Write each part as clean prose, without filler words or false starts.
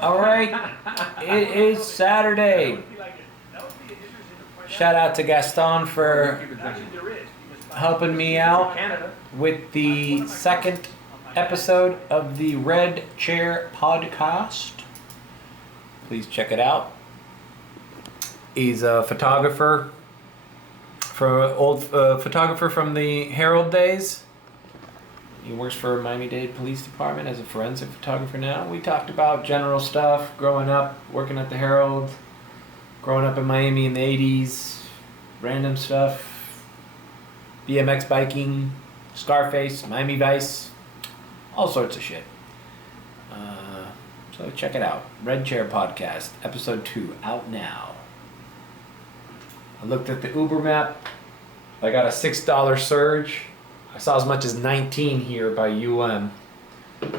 All right, it is Saturday. Shout out to Gaston for helping me out with the second episode of the Red Chair podcast. Please check it out. He's a photographer, photographer from the Herald days. He works for Miami-Dade Police Department as a forensic photographer now. We talked about general stuff, growing up, working at the Herald, growing up in Miami in the 80s, random stuff, BMX biking, Scarface, Miami Vice, all sorts of shit. So check it out. Red Chair Podcast, Episode 2, out now. I looked at the Uber map. I got a $6 surge. I saw as much as 19 here by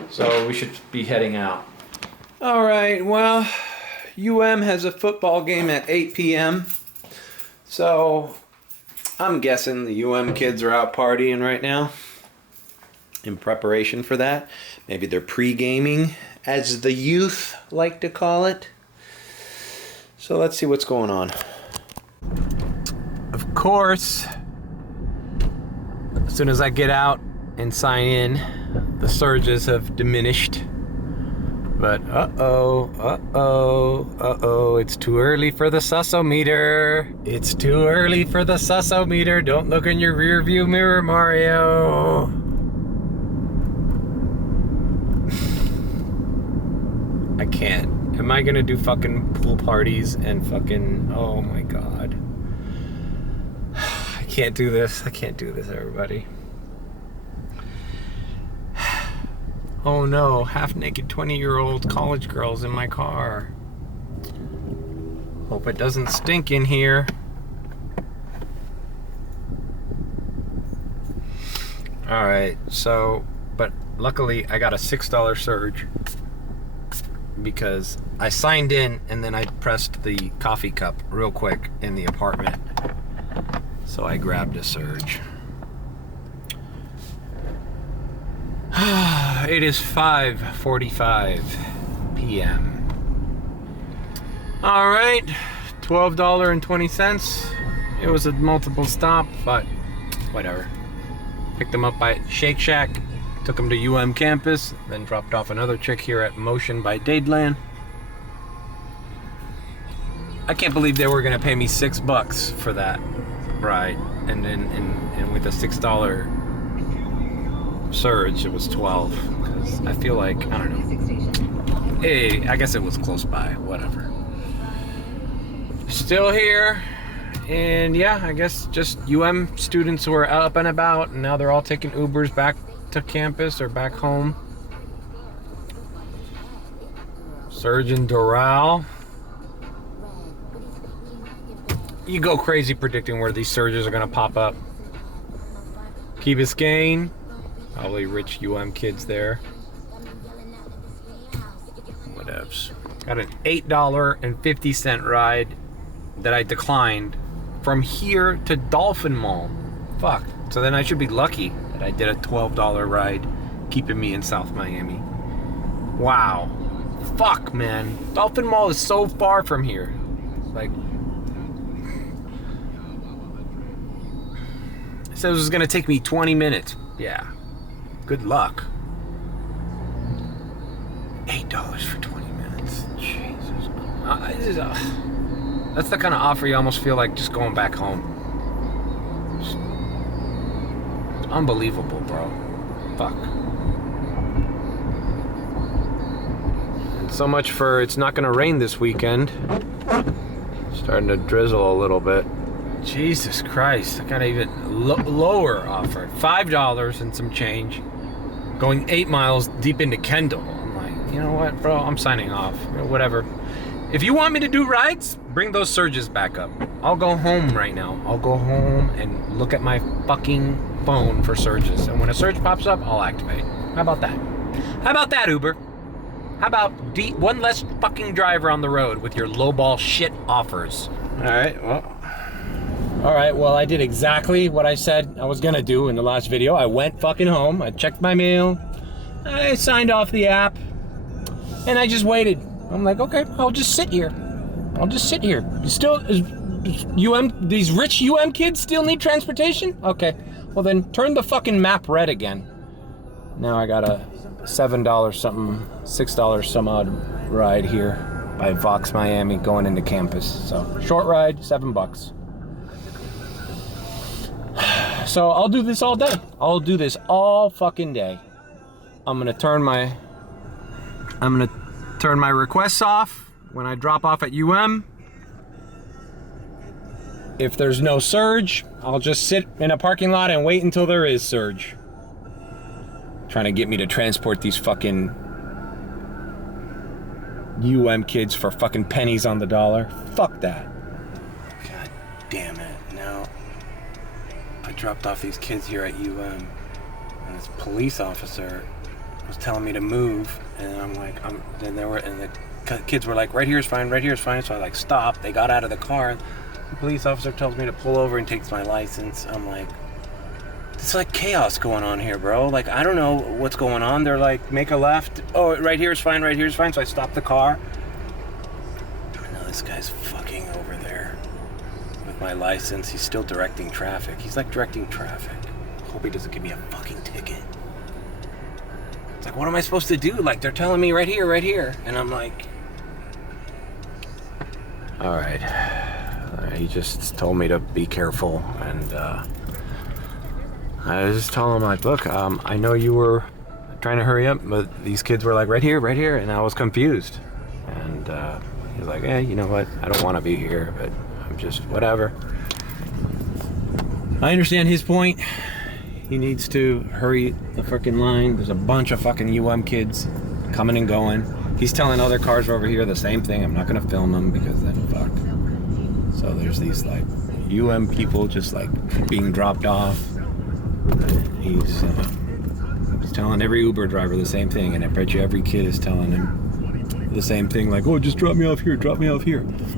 so we should be heading out. All right, well, has a football game at 8 p.m. So I'm guessing the kids are out partying right now in preparation for that. Maybe they're pre-gaming, as the youth like to call it. So let's see what's going on. Of course, as soon as I get out and sign in, the surges have diminished. But it's too early for the susso-meter. It's too early for the susso-meter. Don't look in your rear view mirror, Mario. I can't. Am I gonna do fucking pool parties and fucking, oh my god. I can't do this, everybody. Oh no, half-naked 20-year-old college girls in my car. Hope it doesn't stink in here. Alright, so, but luckily I got a $6 surge because I signed in and then I pressed the coffee cup real quick in the apartment. So I grabbed a surge. It is 5:45 p.m. All right, $12.20. It was a multiple stop, but whatever. Picked them up by Shake Shack, took them to campus, then dropped off another chick here at Motion by Dadeland. I can't believe they were gonna pay me $6 for that ride, and then and with a $6 surge, it was 12. Because I feel like, I don't know. Hey, I guess it was close by. Whatever. Still here, and yeah, I guess just students who are up and about, and now they're all taking Ubers back to campus or back home. Surgeon Doral. You go crazy predicting where these surges are gonna pop up. Key Biscayne. Probably rich kids there. Whatevs. Got an $8.50 ride that I declined from here to Dolphin Mall. Fuck. So then I should be lucky that I did a $12 ride keeping me in South Miami. Wow. Fuck, man. Dolphin Mall is so far from here. Like, it said it was gonna take me 20 minutes. Yeah. Good luck. $8 for 20 minutes. Jesus. That's the kind of offer you almost feel like just going back home. It's unbelievable, bro. Fuck. And so much for it's not gonna rain this weekend. Starting to drizzle a little bit. Jesus Christ. I got even lower offer. $5 and some change. Going 8 miles deep into Kendall. I'm like, you know what, bro? I'm signing off. Whatever. If you want me to do rides, bring those surges back up. I'll go home right now. I'll go home and look at my fucking phone for surges. And when a surge pops up, I'll activate. How about that? How about that, Uber? How about one less fucking driver on the road with your lowball shit offers? All right, well, I did exactly what I said I was gonna do in the last video. I went fucking home, I checked my mail, I signed off the app, and I just waited. I'm like, okay, I'll just sit here. These rich UM kids still need transportation? Okay, well then turn the fucking map red again. Now I got a $7 something, $6 some odd ride here by Vox Miami going into campus. So short ride, $7. So I'll do this all day. I'll do this all fucking day. I'm gonna turn my requests off when I drop off at UM. If there's no surge, I'll just sit in a parking lot and wait until there is surge. Trying to get me to transport these fucking UM kids for fucking pennies on the dollar. Fuck that. God damn it. Now, I dropped off these kids here at UM, and this police officer was telling me to move, and I'm like, and the kids were like, right here's fine, so I like stopped. They got out of the car. The police officer tells me to pull over and takes my license. I'm like, it's like chaos going on here, bro. Like, I don't know what's going on. They're like, make a left. Oh, right here is fine. So I stopped the car. I know this guy's fucking over there with my license. He's still directing traffic. He's like directing traffic. Hope he doesn't give me a fucking ticket. It's like, what am I supposed to do? Like, they're telling me right here. And I'm like, all right. He just told me to be careful, and I just told him, like, look, I know you were trying to hurry up, but these kids were like, right here, and I was confused. And he's like, hey, you know what? I don't want to be here, but I'm just, whatever. I understand his point. He needs to hurry the freaking line. There's a bunch of fucking UM kids coming and going. He's telling other cars over here the same thing. I'm not going to film them because then fuck. So there's these like UM people just like being dropped off. He's telling every Uber driver the same thing, and I bet you every kid is telling him the same thing, like, oh, just drop me off here.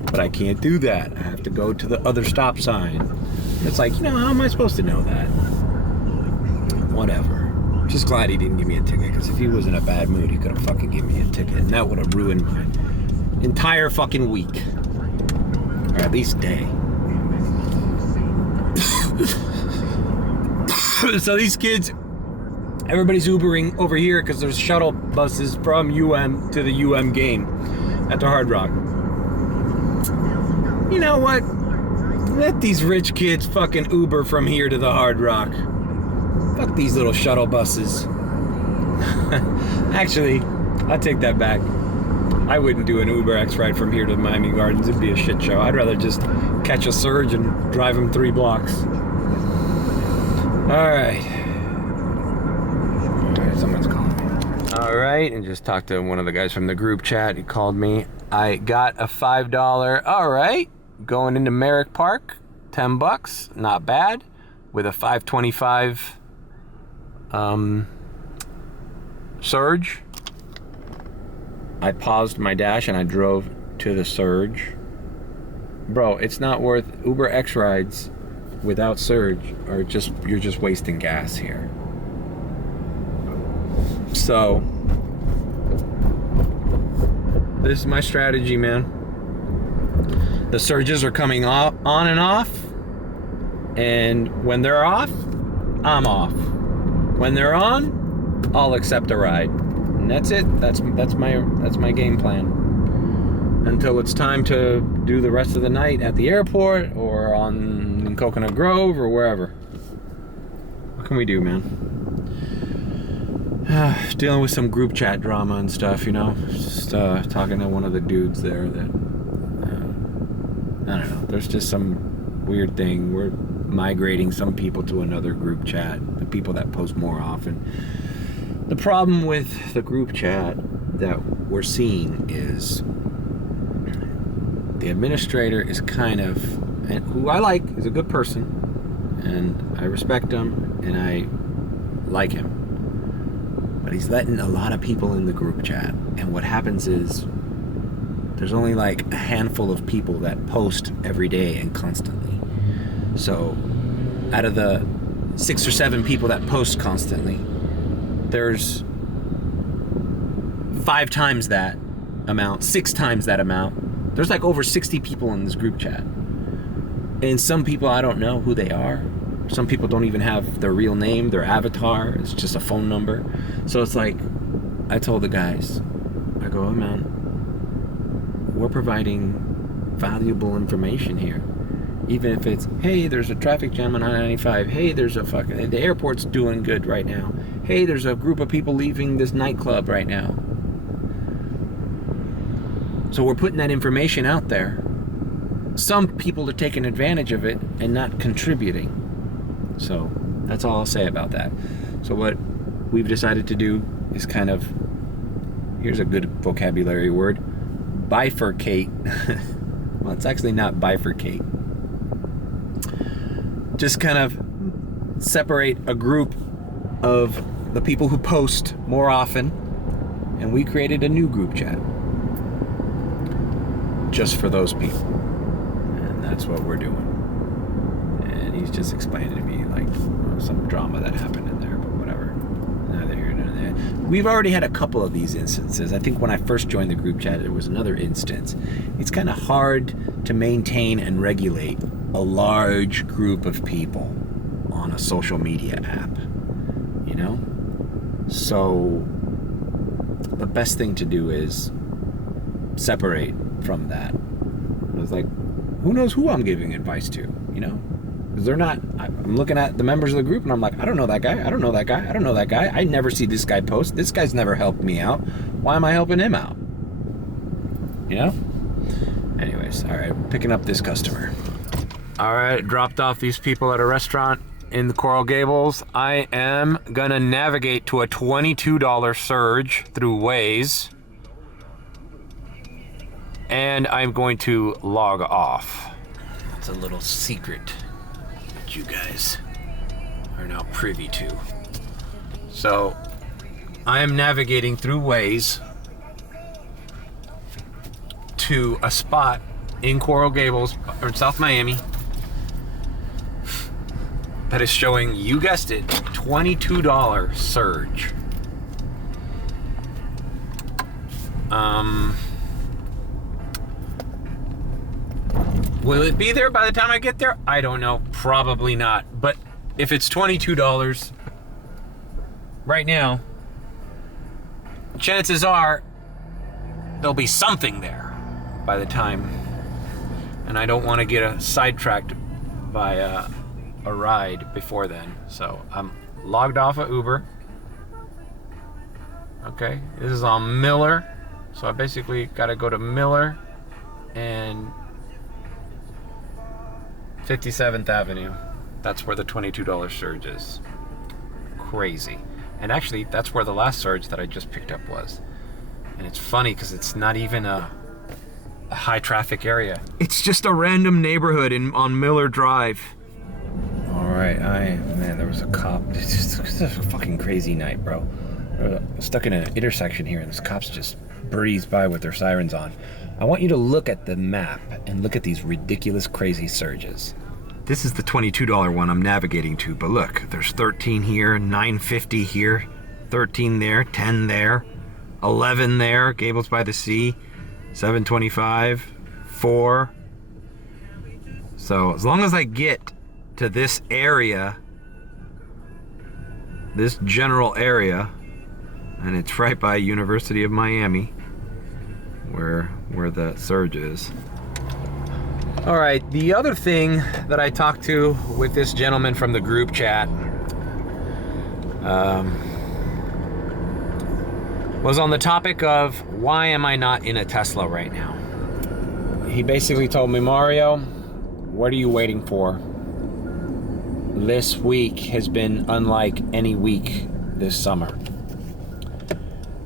But I can't do that. I have to go to the other stop sign. It's like, you know, how am I supposed to know that? Whatever. Just glad he didn't give me a ticket, because if he was in a bad mood, he could have fucking given me a ticket, and that would have ruined my entire fucking week. Or at least day. So these kids, everybody's Ubering over here because there's shuttle buses from UM to the UM game at the Hard Rock. You know what? Let these rich kids fucking Uber from here to the Hard Rock. Fuck these little shuttle buses. Actually, I take that back. I wouldn't do an Uber X ride from here to Miami Gardens. It'd be a shit show. I'd rather just catch a surge and drive them 3 blocks. All right, someone's calling me. All right, and just talked to one of the guys from the group chat. He called me. I got a $5. All right, going into Merrick Park, $10, not bad, with a 525 surge. I paused my dash and I drove to the surge. Bro, it's not worth Uber X rides without surge, or you're just wasting gas here. So this is my strategy, man. The surges are coming on and off, and when they're off, I'm off. When they're on, I'll accept a ride. And that's it. That's my game plan. Until it's time to do the rest of the night at the airport or in Coconut Grove or wherever. What can we do, man? Dealing with some group chat drama and stuff, you know. Just talking to one of the dudes there that I don't know. There's just some weird thing. We're migrating some people to another group chat. The people that post more often. The problem with the group chat that we're seeing is the administrator is kind of, and who I like, is a good person, and I respect him, and I like him. But he's letting a lot of people in the group chat, and what happens is there's only like a handful of people that post every day and constantly. So out of the 6 or 7 people that post constantly, there's 5 times that amount, 6 times that amount. There's like over 60 people in this group chat. And some people, I don't know who they are. Some people don't even have their real name, their avatar. It's just a phone number. So it's like, I told the guys, I go, oh man, we're providing valuable information here. Even if it's, hey, there's a traffic jam on I-95. Hey, the airport's doing good right now. Hey, there's a group of people leaving this nightclub right now. So we're putting that information out there. Some people are taking advantage of it and not contributing. So that's all I'll say about that. So what we've decided to do is kind of, here's a good vocabulary word, bifurcate. Well, it's actually not bifurcate. Just kind of separate a group of the people who post more often, and we created a new group chat just for those people. And that's what we're doing. And he's just explaining to me like some drama that happened in there, but whatever. Neither here nor there. We've already had a couple of these instances. I think when I first joined the group chat, there was another instance. It's kind of hard to maintain and regulate a large group of people on a social media app, you know? So the best thing to do is separate from that. It's like, who knows who I'm giving advice to, you know? Because they're not, I'm looking at the members of the group and I'm like, I don't know that guy, I don't know that guy, I don't know that guy. I never see this guy post. This guy's never helped me out. Why am I helping him out? You know? Anyways, all right, picking up this customer. All right, dropped off these people at a restaurant in the Coral Gables. I am gonna navigate to a $22 surge through Waze. And I'm going to log off. It's a little secret that you guys are now privy to. So, I am navigating through Waze to a spot in Coral Gables, or in South Miami, that is showing, you guessed it, $22 surge. Will it be there by the time I get there? I don't know. Probably not. But if it's $22 right now, chances are there'll be something there by the time. And I don't want to get sidetracked by a ride before then. So I'm logged off of Uber. Okay, this is on Miller. So I basically got to go to Miller and 57th Avenue. That's where the $22 surge is. Crazy. And actually, that's where the last surge that I just picked up was. And it's funny because it's not even a high traffic area. It's just a random neighborhood on Miller Drive. All right, man, there was a cop. It's just a fucking crazy night, bro. I'm stuck in an intersection here, and this cops just breeze by with their sirens on. I want you to look at the map and look at these ridiculous, crazy surges. This is the $22 one I'm navigating to, but look, there's 13 here, 950 here, 13 there, 10 there, 11 there, Gables by the Sea, 725, 4. So as long as I get to this area, this general area, and it's right by University of Miami, where the surge is. All right, the other thing that I talked to with this gentleman from the group chat was on the topic of why am I not in a Tesla right now? He basically told me, Mario, what are you waiting for? This week has been unlike any week this summer.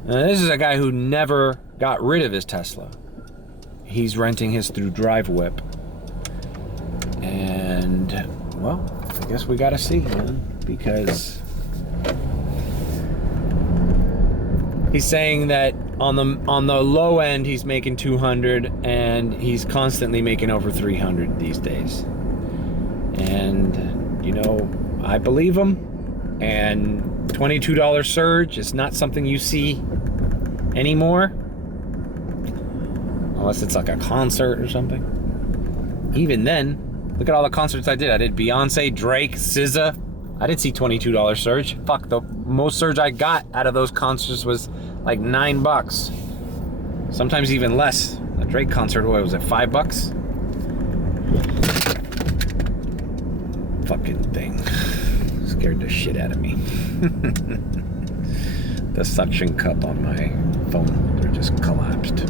Now, this is a guy who never got rid of his Tesla. He's renting his through DriveWhip. And, well, I guess we gotta see, man, because he's saying that on the low end he's making 200 and he's constantly making over 300 these days. And, you know, I believe him. And $22 surge is not something you see anymore. Unless it's like a concert or something. Even then, look at all the concerts I did. I did Beyonce, Drake, SZA. I didn't see $22 surge. Fuck, the most surge I got out of those concerts was like $9. Sometimes even less. A Drake concert, what was it, $5? Fucking thing. Scared the shit out of me. The suction cup on my phone holder just collapsed.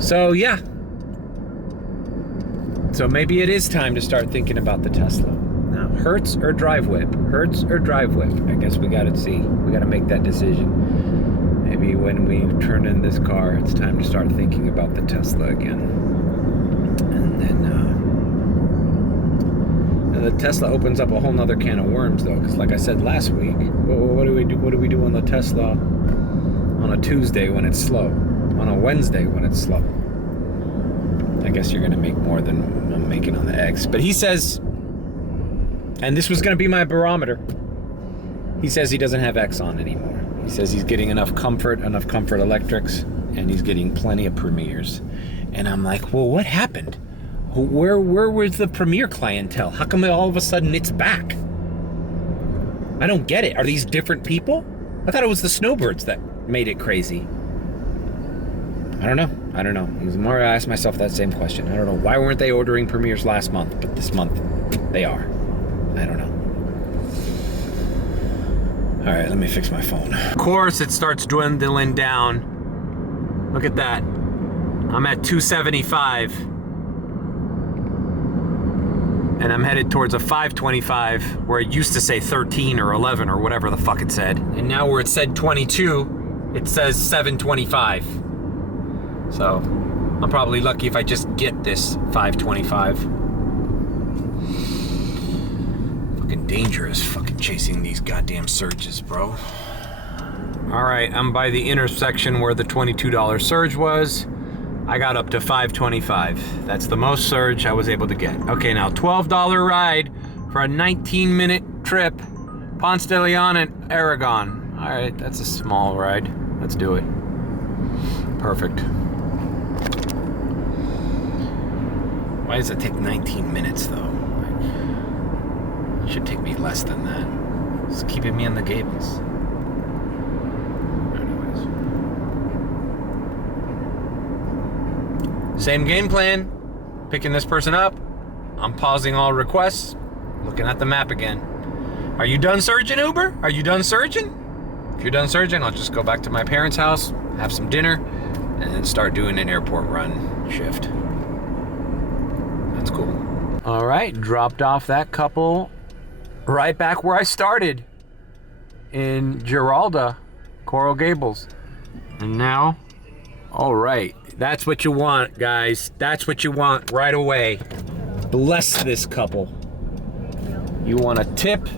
So yeah. So maybe it is time to start thinking about the Tesla. Now, Hertz or drive whip? Hertz or drive whip? I guess we gotta see. We gotta make that decision. Maybe when we turn in this car, it's time to start thinking about the Tesla again. And then, the Tesla opens up a whole nother can of worms, though, because like I said last week, what do we do? What do we do on the Tesla on a Tuesday when it's slow? On a Wednesday when it's slow? I guess you're gonna make more than I'm making on the X. But he says, and this was gonna be my barometer. He says he doesn't have X on anymore. He says he's getting enough comfort electrics, and he's getting plenty of premieres. And I'm like, well, what happened? Where was the Premier clientele? How come all of a sudden it's back? I don't get it. Are these different people? I thought it was the snowbirds that made it crazy. I don't know. Because the more I ask myself that same question, I don't know. Why weren't they ordering Premieres last month, but this month they are? I don't know. All right, let me fix my phone. Of course, it starts dwindling down. Look at that. I'm at 275. And I'm headed towards a 525 where it used to say 13 or 11 or whatever the fuck it said. And now where it said 22, it says 725. So I'm probably lucky if I just get this 525. Fucking dangerous fucking chasing these goddamn surges, bro. All right, I'm by the intersection where the $22 surge was. I got up to 525. That's the most surge I was able to get. Okay, now $12 ride for a 19-minute trip. Ponce de Leon and Aragon. All right, that's a small ride. Let's do it. Perfect. Why does it take 19 minutes though? It should take me less than that. It's keeping me in the Gables. Same game plan. Picking this person up. I'm pausing all requests. Looking at the map again. Are you done surging, Uber? Are you done surging? If you're done surging, I'll just go back to my parents' house, have some dinner, and then start doing an airport run shift. That's cool. All right, dropped off that couple right back where I started in Giralda, Coral Gables. And now, all right, that's what you want, guys. That's what you want right away. Bless this couple. You want a tip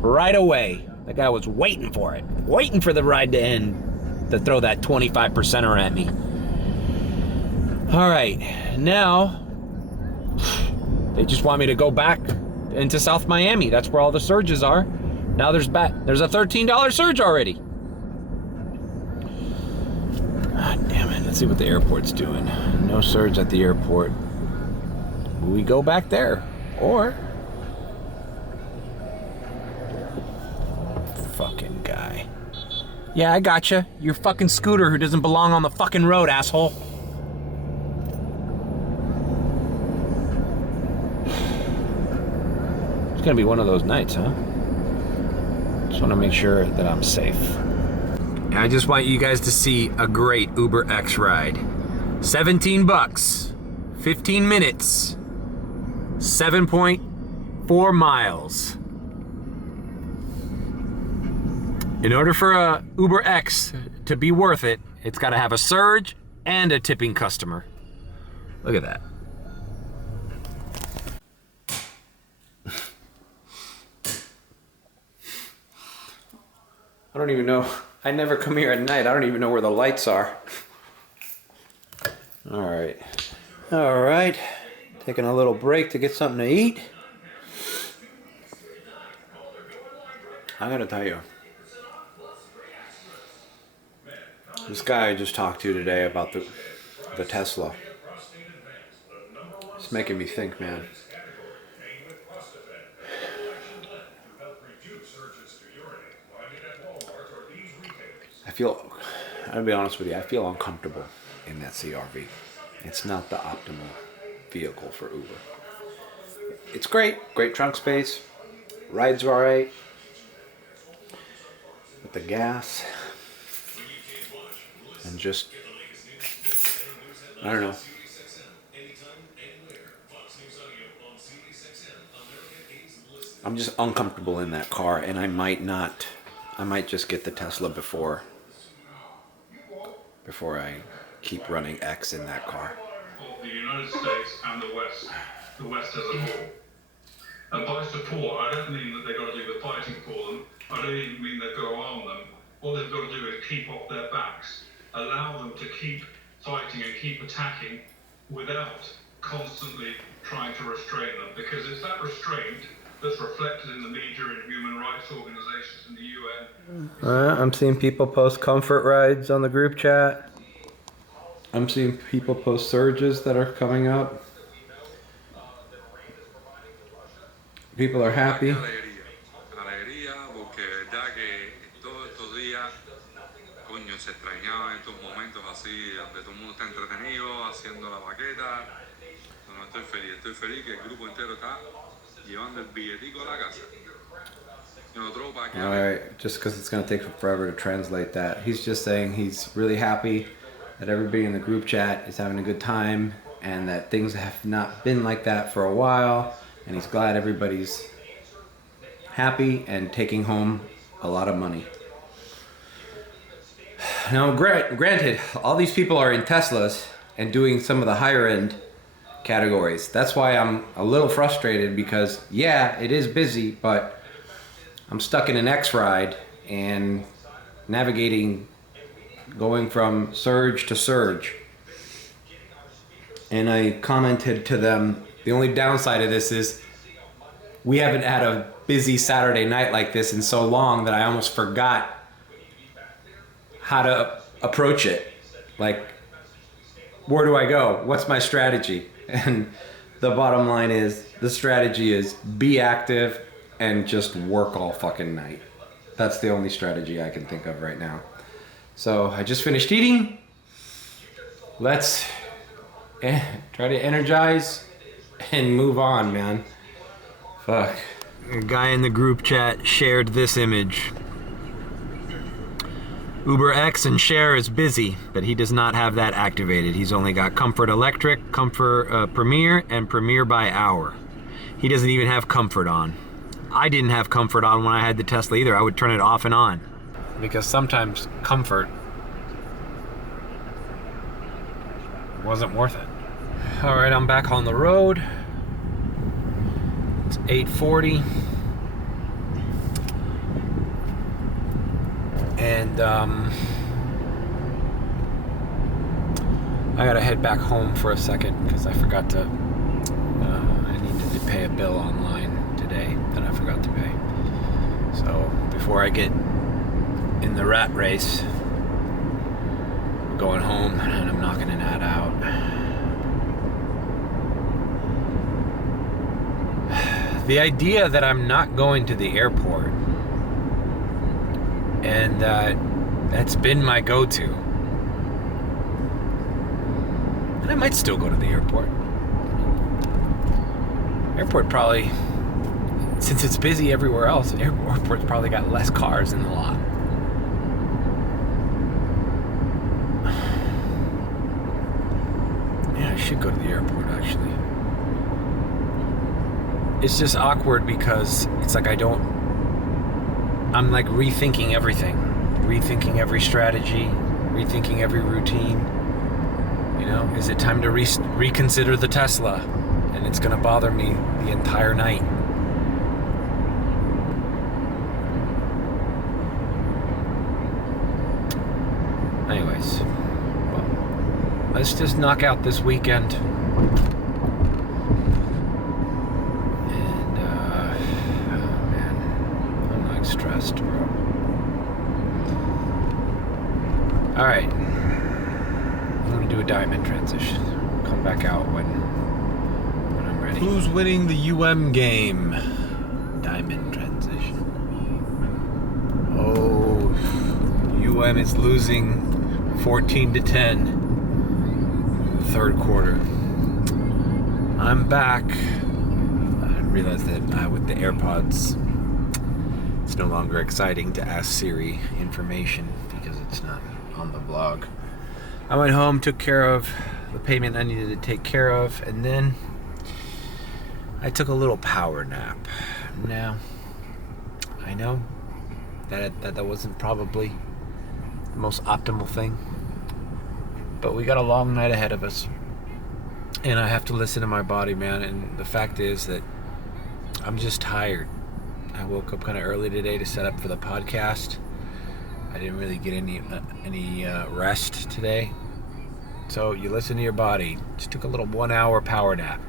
right away. That guy was waiting for it, waiting for the ride to end to throw that 25%er at me. All right, now they just want me to go back into South Miami. That's where all the surges are. Now there's a $13 surge already. God damn it. Let's see what the airport's doing. No surge at the airport. Will we go back there? Or... fucking guy. Yeah, I gotcha. Your fucking scooter who doesn't belong on the fucking road, asshole. It's gonna be one of those nights, huh? Just want to make sure that I'm safe. I just want you guys to see a great Uber X ride. 17 bucks, 15 minutes, 7.4 miles. In order for a Uber X to be worth it, it's got to have a surge and a tipping customer. Look at that. I don't even know. I never come here at night. I don't even know where the lights are. All right. All right. Taking a little break to get something to eat. I gotta tell you, this guy I just talked to today about the the Tesla. It's making me think, man. I'll be honest with you, I feel uncomfortable in that CRV. It's not the optimal vehicle for Uber. It's great trunk space, rides are alright, but the gas and just, I don't know. I'm just uncomfortable in that car, and I might just get the Tesla before I keep running X in that car. The United States and the West as a whole. And by support, I don't mean that they've got to do the fighting for them. I don't even mean they've got to arm them. All they've got to do is keep off their backs, allow them to keep fighting and keep attacking without constantly trying to restrain them. Because it's that restraint that's reflected in the media and human rights organizations in the UN. I'm seeing people post comfort rides on the group chat. I'm seeing people post surges that are coming up. People are happy. Alegría, porque verdad que todos estos días, coño, se extrañaban estos momentos así, donde todo el mundo está entretenido, haciendo la maqueta. No, estoy feliz que el grupo entero está llevando el billetico a la casa. Alright, just because it's going to take forever to translate that. He's just saying he's really happy that everybody in the group chat is having a good time and that things have not been like that for a while, and he's glad everybody's happy and taking home a lot of money. Now, granted, all these people are in Teslas and doing some of the higher end categories. That's why I'm a little frustrated, because yeah, it is busy, but I'm stuck in an X ride and navigating, going from surge to surge. And I commented to them, the only downside of this is we haven't had a busy Saturday night like this in so long that I almost forgot how to approach it. Like, where do I go? What's my strategy? And the bottom line is, the strategy is be active and just work all fucking night. That's the only strategy I can think of right now. So I just finished eating. Let's try to energize and move on, man. Fuck. A guy in the group chat shared this image. Uber X and Share is busy, but he does not have that activated. He's only got Comfort Electric, Comfort Premier, and Premier by Hour. He doesn't even have Comfort on. I didn't have Comfort on when I had the Tesla either. I would turn it off and on, because sometimes comfort wasn't worth it. All right, I'm back on the road. It's 8:40. And I gotta head back home for a second because I forgot to, I needed to pay a bill online today that I forgot to pay. So before I get in the rat race, I'm going home and I'm knocking an ad out. The idea that I'm not going to the airport, and that's been my go-to. And I might still go to the airport. Airport probably, since it's busy everywhere else, airport's probably got less cars in the lot. Yeah, I should go to the airport, actually. It's just awkward because it's like I'm like rethinking everything. Rethinking every strategy, rethinking every routine. You know, is it time to reconsider the Tesla? And it's gonna bother me the entire night. Anyways, well, let's just knock out this weekend. And, oh man, I'm like stressed, bro. Alright, I'm gonna gonna do a diamond transition. Come back out when I'm ready. Who's winning the game? Diamond transition. Oh, is losing 14-10 in the third quarter. I'm back. I realized that with the AirPods, it's no longer exciting to ask Siri information because it's not on the blog. I went home, took care of the payment I needed to take care of, and then I took a little power nap. Now, I know that wasn't probably the most optimal thing, but we got a long night ahead of us, and I have to listen to my body, man. And the fact is that I'm just tired. I woke up kind of early today to set up for the podcast. I didn't really get any rest today, so you listen to your body. Just took a little 1 hour power nap.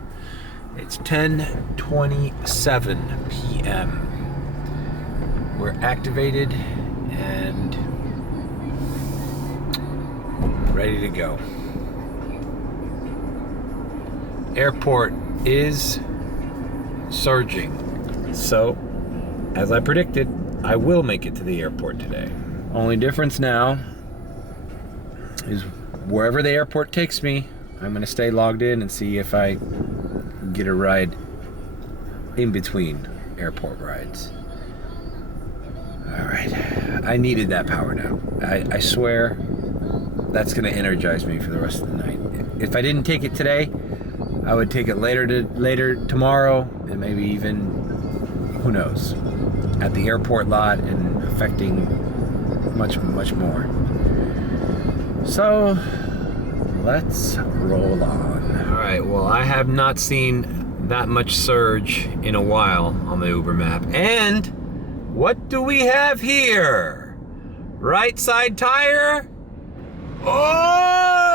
It's 10:27 p.m. We're activated and ready to go. Airport is surging. So, as I predicted, I will make it to the airport today. Only difference now is wherever the airport takes me, I'm going to stay logged in and see if I get a ride in between airport rides. Alright, I needed that power now. I swear that's going to energize me for the rest of the night. If I didn't take it today, I would take it later tomorrow, and maybe even, who knows, at the airport lot, and affecting much more. So, let's roll on. Alright, well, I have not seen that much surge in a while on the Uber map. And what do we have here? Right side tire? Oh!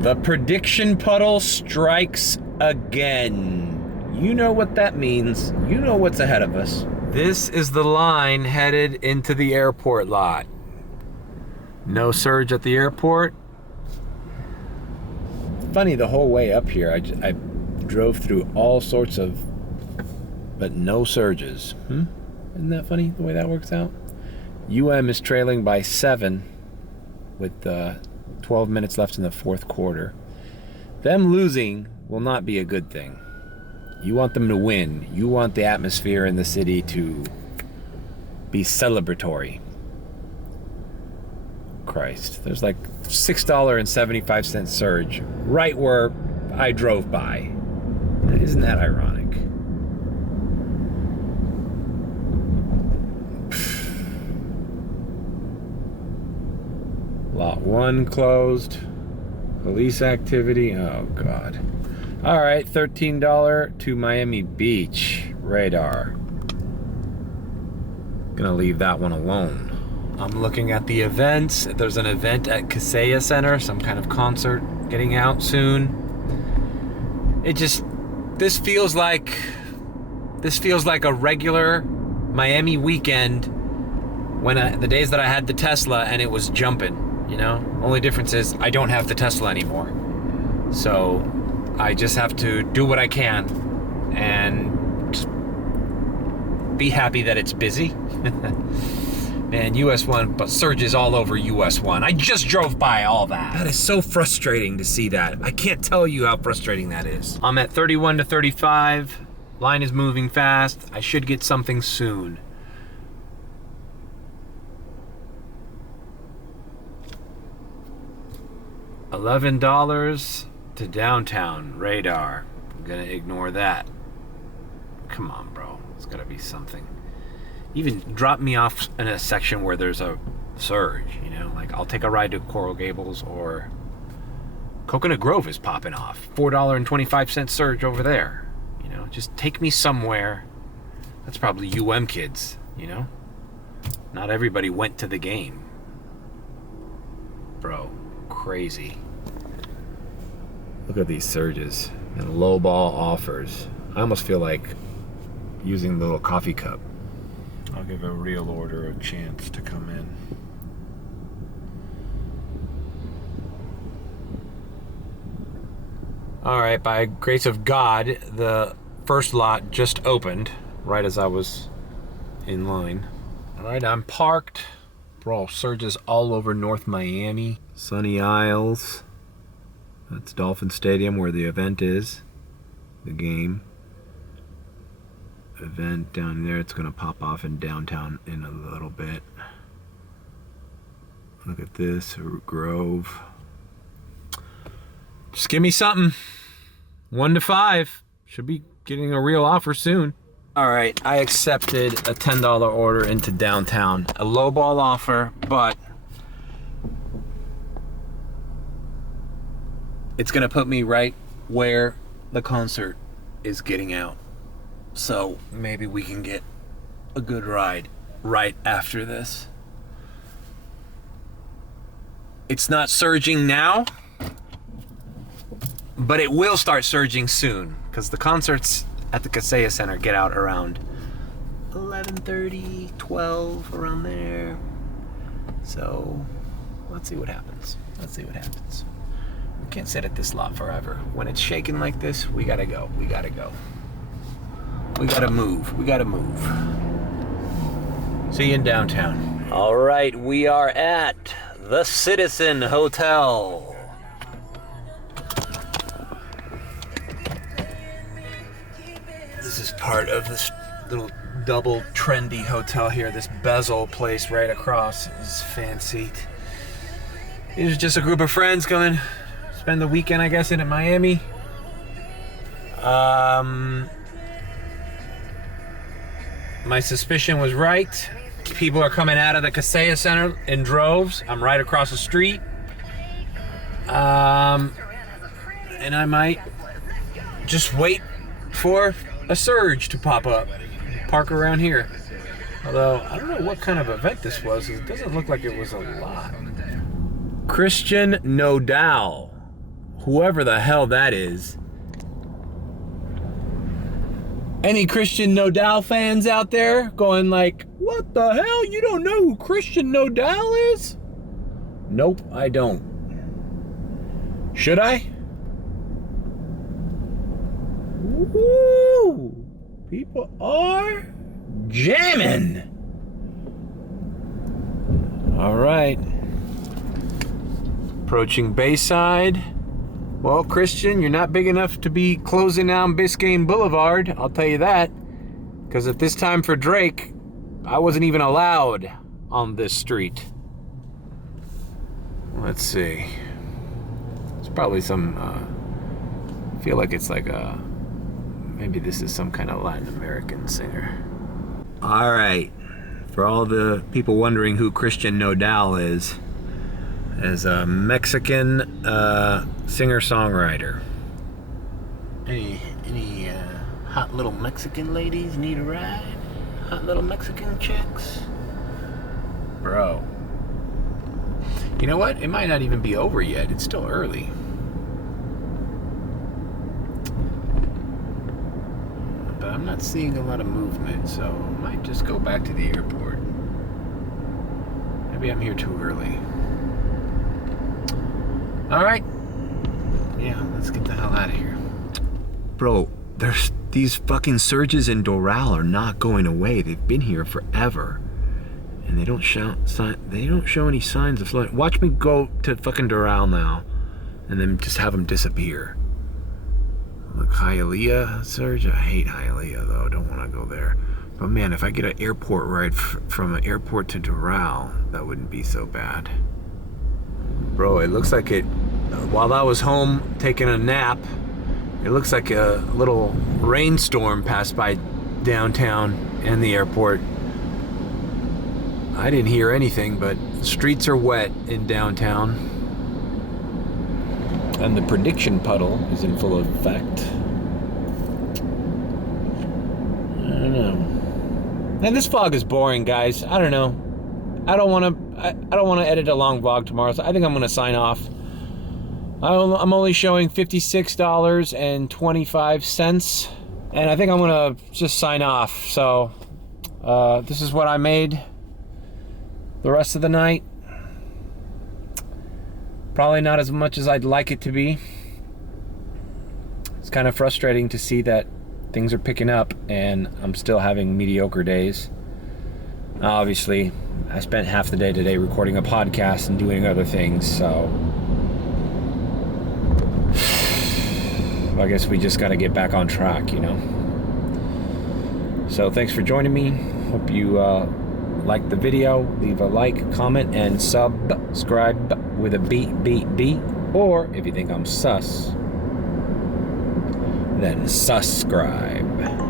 The prediction puddle strikes again. You know what that means. You know what's ahead of us. This is the line headed into the airport lot. No surge at the airport. Funny, the whole way up here, I drove through all sorts of, but no surges. Isn't that funny, the way that works out? is trailing by 7 with 12 minutes left in the fourth quarter. Them losing will not be a good thing. You want them to win. You want the atmosphere in the city to be celebratory. Christ, there's like $6.75 surge right where I drove by. Isn't that ironic? Lot 1 closed. Police activity. Oh, God. All right, $13 to Miami Beach radar. Gonna leave that one alone. I'm looking at the events. There's an event at Kaseya Center, some kind of concert getting out soon. This feels like a regular Miami weekend when the days that I had the Tesla and it was jumping, you know? Only difference is I don't have the Tesla anymore. So I just have to do what I can and just be happy that it's busy. Man, US 1, but surges all over US 1. I just drove by all that. That is so frustrating to see that. I can't tell you how frustrating that is. I'm at 31 to 35. Line is moving fast. I should get something soon. $11 to downtown radar. I'm gonna ignore that. Come on, bro. It's gotta be something. Even drop me off in a section where there's a surge, you know? Like, I'll take a ride to Coral Gables, or Coconut Grove is popping off. $4.25 surge over there. You know, just take me somewhere. That's probably kids, you know? Not everybody went to the game. Bro, crazy. Look at these surges and low ball offers. I almost feel like using the little coffee cup. I'll give a real order a chance to come in. All right, by grace of God, the first lot just opened right as I was in line. All right, I'm parked. Bro, surges all over North Miami. Sunny Isles. That's Dolphin Stadium where the event is. The game. Event down there. It's gonna pop off in downtown in a little bit. Look at this, Grove. Just give me something. 1 to 5. Should be getting a real offer soon. All right, I accepted a $10 order into downtown. A lowball offer, but it's gonna put me right where the concert is getting out. So maybe we can get a good ride right after this. It's not surging now, but it will start surging soon because the concerts at the Kaseya Center get out around 11:30, 12, around there. So let's see what happens. Let's see what happens. We can't sit at this lot forever. When it's shaking like this, we gotta go. We gotta go. We gotta move. We gotta move. See you in downtown. All right, we are at the Citizen Hotel. This is part of this little double trendy hotel here. This bezel place right across is fancy. These are just a group of friends coming spend the weekend, I guess, in Miami. My suspicion was right. People are coming out of the Kaseya Center in droves. I'm right across the street. And I might just wait for a surge to pop up. Park around here. Although, I don't know what kind of event this was. It doesn't look like it was a lot. Christian Nodal. Whoever the hell that is. Any Christian Nodal fans out there going like, what the hell? You don't know who Christian Nodal is? Nope, I don't. Should I? Woo! People are jamming. All right. Approaching Bayside. Well, Christian, you're not big enough to be closing down Biscayne Boulevard, I'll tell you that. Because at this time for Drake, I wasn't even allowed on this street. Let's see. It's probably some, I feel like it's like a, maybe this is some kind of Latin American singer. All right. For all the people wondering who Christian Nodal is a Mexican singer-songwriter. Any hot little Mexican ladies need a ride? Hot little Mexican chicks? Bro. You know what? It might not even be over yet. It's still early. But I'm not seeing a lot of movement, so I might just go back to the airport. Maybe I'm here too early. All right. Yeah, let's get the hell out of here. Bro, there's these fucking surges in Doral are not going away. They've been here forever, and they don't show any signs of slowing. Watch me go to fucking Doral now, and then just have them disappear. Look, Hialeah surge. I hate Hialeah though. Don't want to go there. But man, if I get an airport ride from an airport to Doral, that wouldn't be so bad. Bro, it looks like it, while I was home taking a nap, it looks like a little rainstorm passed by downtown and the airport. I didn't hear anything, but streets are wet in downtown. And the prediction puddle is in full effect. I don't know. And this vlog is boring, guys. I don't know. I don't want to edit a long vlog tomorrow, so I think I'm going to sign off. I'm only showing $56.25, and I think I'm going to just sign off. So this is what I made the rest of the night. Probably not as much as I'd like it to be. it's kind of frustrating to see that things are picking up and I'm still having mediocre days. Obviously, I spent half the day today recording a podcast and doing other things, so I guess we just got to get back on track, you know. So thanks for joining me. Hope you liked the video. Leave a like, comment, and subscribe with a B. Or if you think I'm sus, then subscribe.